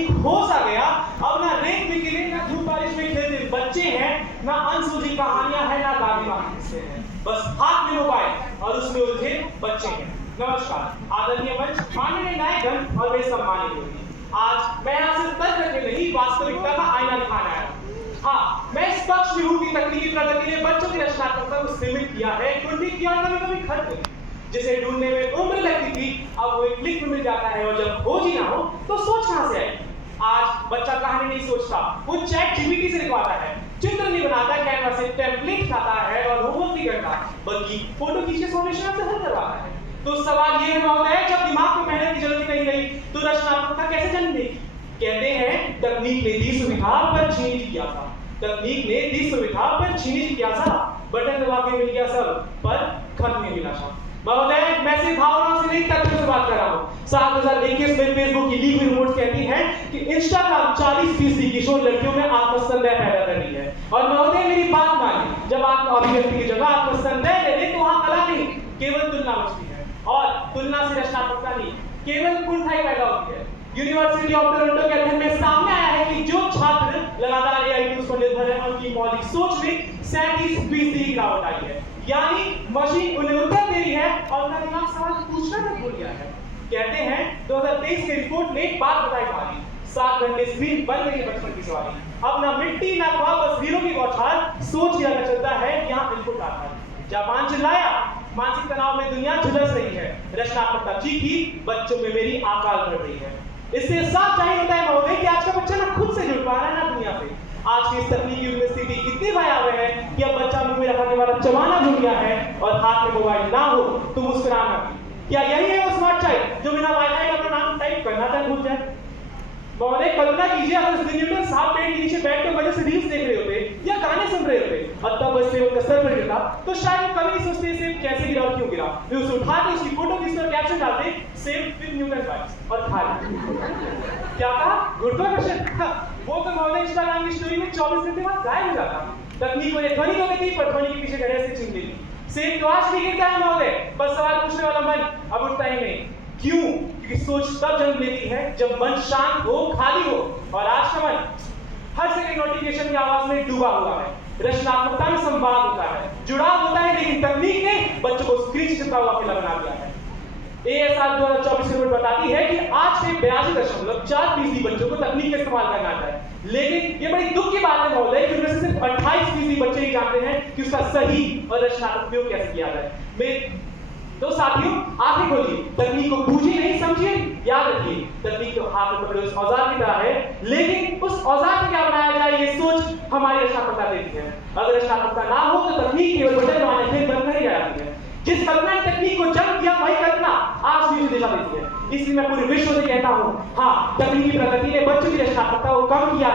तकनीक हो सा गया, अब ना रेत में गिरे ना धूप बारिश में खेलते बच्चे हैं, ना अनसुलझी कहानियां हैं, ना दादी माँ किस्से हैं, बस हाथ में मोबाइल और उसमें उलझे बच्चे हैं। नमस्कार, आदरणीय मंच, माननीय नायकगण और मेरे सम्मानित लोग, आज मैं यहाँ सिर्फ तर्क रखने नहीं, वास्तविकता का आईना दिखाना आया हूँ। हाँ, मैं इस पक्ष में हूँ कि तकनीकी प्रगति ने बच्चों की रचनात्मकता को सीमित किया है, कुंठी किया और कभी-कभी खत्म किया। जिसे ढूंढने में उम्र लगती थी, अब वो एक क्लिक में मिल जाता है, और जब खोज ही ना हो तो सोच कहां से आएगी। आज बच्चा कहानी नहीं सोचता, वो चैट जीपीटी से लिखवाता है, चित्र नहीं बनाता, कैनवा से टेम्पलेट खाता है और होमवर्क नहीं करता, बल्कि फोटो खींच के सॉल्यूशन से हल करवाता है। तो सवाल ये है महोदय, जब दिमाग को मेहनत की जरूरत नहीं रही तो रचनात्मकता कैसे जन्म देगी? कहते हैं तकनीक ने दी सुविधा पर छीनी जिज्ञासा, तकनीक ने दी सुविधा पर छीनी जिज्ञासा, बटन दबा के मिल गया सब पर खत्म हुई विलासा। महोदय, मैं सिर्फ भावनाओं से नहीं तथ्यों से बात कर रहा हूँ। 2021 में फेसबुक की ली हुई रिपोर्ट्स कहती हैं कि इंस्टाग्राम 40% किशोर लड़कियों में आत्मसंदेह पैदा कर रही है। और महोदय मेरी बात मानिए, जब आत्म अभिव्यक्ति की जगह आत्मसंदेह ले ले तो वहां कला नहीं, केवल तुलना बचती है, और तुलना से रचनात्मकता नहीं, केवल कुंठाई पैदा होती है। यूनिवर्सिटी ऑफ टोरंटो के अध्ययन में सामने आया है कि जो छात्र लगातार एआई टूल्स पर निर्भर है, उनकी मौलिक सोच में 37% की गिरावट आई है। यानी मशीन उन्हें उत्तर दे रही है और उनका दिमाग सवाल पूछना तक भूल गया है। कहते हैं 2023 की रिपोर्ट ने एक बात बताई हमारी, 7 घंटे स्क्रीन बन गई बचपन की सवारी। अब ना मिट्टी ना ख्वाब, बस हीरो की बौछार, सोच ही अगर चलता है यहाँ इनपुट आता है। जापान चिल्लाया, मानसिक तनाव में दुनिया झुलस रही है, रचनात्मकता चीखी, बच्चों में मेरी आकाल बढ़ रही है। इससे साफ जाहिर होता है महोदय कि आज का बच्चा ना खुद से जुड़ पा रहा है ना दुनिया से। आज की इस तकनीकी यूनिवर्सिटी इतनी भयावह है कि अब बच्चा मुंह में रखने वाला चबाना भूल गया है और हाथ में मोबाइल ना हो तो मुस्कुराना भी। क्या यही है वो स्मार्ट चाइल्ड जो बिना वाईफाई का अपना नाम टाइप करना तक भूल जाए? महोदय कल्पना कीजिए अगर उस दिन न्यूटन साफ पेड़ के नीचे बैठ कर वजह से रील्स देख रहे होते या गाने सुन रहे होते और तब बस से उनका सर पर गिरता, तो शायद वो कभी नहीं सोचते इसे कैसे गिरा और क्यों गिरा। वे उसे उठा के उसकी फोटो खींच कर कैप्शन डालते, सेव विद न्यूटन बाइक्स, और खा लेते। क्या कहा? गुरुत्वाकर्षण। वो तो महोदय इंस्टाग्राम की स्टोरी में 24 घंटे बाद गायब हो जाता। तकनीक को ध्वनि तो गई पर ध्वनि के पीछे गहरे से छीन लेती। सेव तो आज भी गिरता है महोदय, बस सवाल पूछने वाला मन अब उठता ही नहीं। क्यों? क्योंकि सोच तब जन्म लेती है जब मन शांत हो, खाली हो, और आज का मन हर सेकंड नोटिफिकेशन की आवाज में डूबा हुआ है। रचनात्मकता में संवाद होता है, जुड़ाव होता है, लेकिन तकनीक ने बच्चों को स्क्रीन से चिपका हुआ अकेला बना दिया है। ASR 2024 की रिपोर्ट बताती है कि आज से 82.4% बच्चों को तकनीक का इस्तेमाल करना आता है, लेकिन ये बड़ी दुख की बात है महोदय कि उनमें से सिर्फ 28% बच्चे ही जानते हैं कि उसका सही और रचनात्मक उपयोग कैसे किया जाए। तो साथियों, आप ही खोलिए, तकनीक को बूझिए नहीं समझिए। याद रखिए, तकनीक तो हाथ में पकड़े उस औजार की तरह है, लेकिन उस औजार से क्या बनाया जाए ये सोच हमारी रचनात्मकता देती है। अगर रचनात्मकता ना हो तो तकनीक केवल बटन दबाने से बंद कर ही जाती है। जिस कल्पना ने तकनीक को जन्म दिया वही कल्पना आज भी दिशा देती है। इसलिए मैं पूरे विश्व से कहता हूँ, हाँ, तकनीकी प्रगति ने बच्चों की रचनात्मकता को कम किया